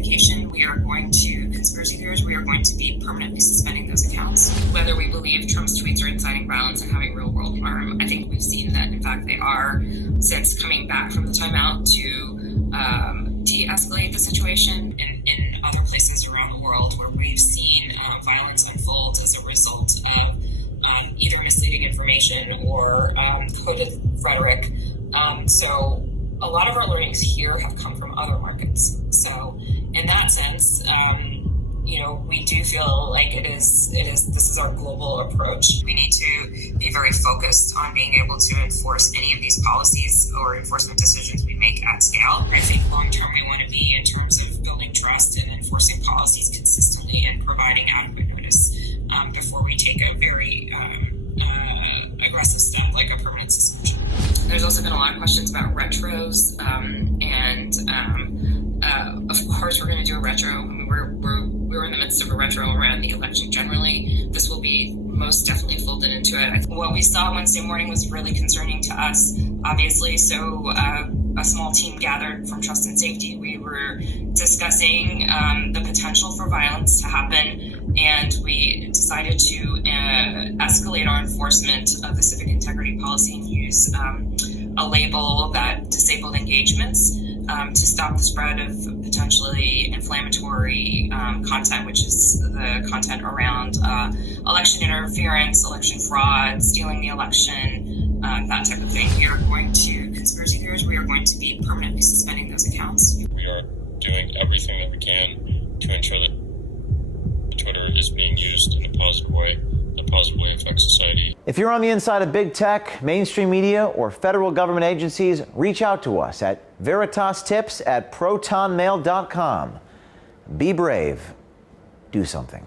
misidentification, we are going to, conspiracy theories, we are going to be permanently suspending those accounts. Whether we believe Trump's tweets are inciting violence and having real world harm, I think we've seen that, in fact, they are, since coming back from the timeout to de-escalate the situation in other places around the world where we've seen violence unfold as a result of either misleading information or coded rhetoric. So a lot of our learnings here have come from other markets. So in that sense, we do feel like this is our global approach. We need to be very focused on being able to enforce any of these policies or enforcement decisions we make at scale. I think long term we want to be in terms of building trust and enforcing policies consistently and providing adequate notice before we take a very aggressive step like a permanent suspension. There's also been a lot of questions about retros, of course we're going to do a retro. I mean, we're in the midst of a retro around the election generally. This will be most definitely folded into it. What we saw Wednesday morning was really concerning to us, obviously. So a small team gathered from Trust and Safety. We were discussing the potential for violence to happen, and we decided to escalate our enforcement of the civic integrity policy and use a label that disabled engagements to stop the spread of potentially inflammatory content, which is the content around election interference, election fraud, stealing the election, that type of thing. We are going to, conspiracy theories, we are going to be permanently suspending those accounts. We are doing everything that we can to ensure that Twitter is being used in a positive way affects society. If you're on the inside of big tech, mainstream media, or federal government agencies, reach out to us at veritastips@protonmail.com. Be brave. Do something.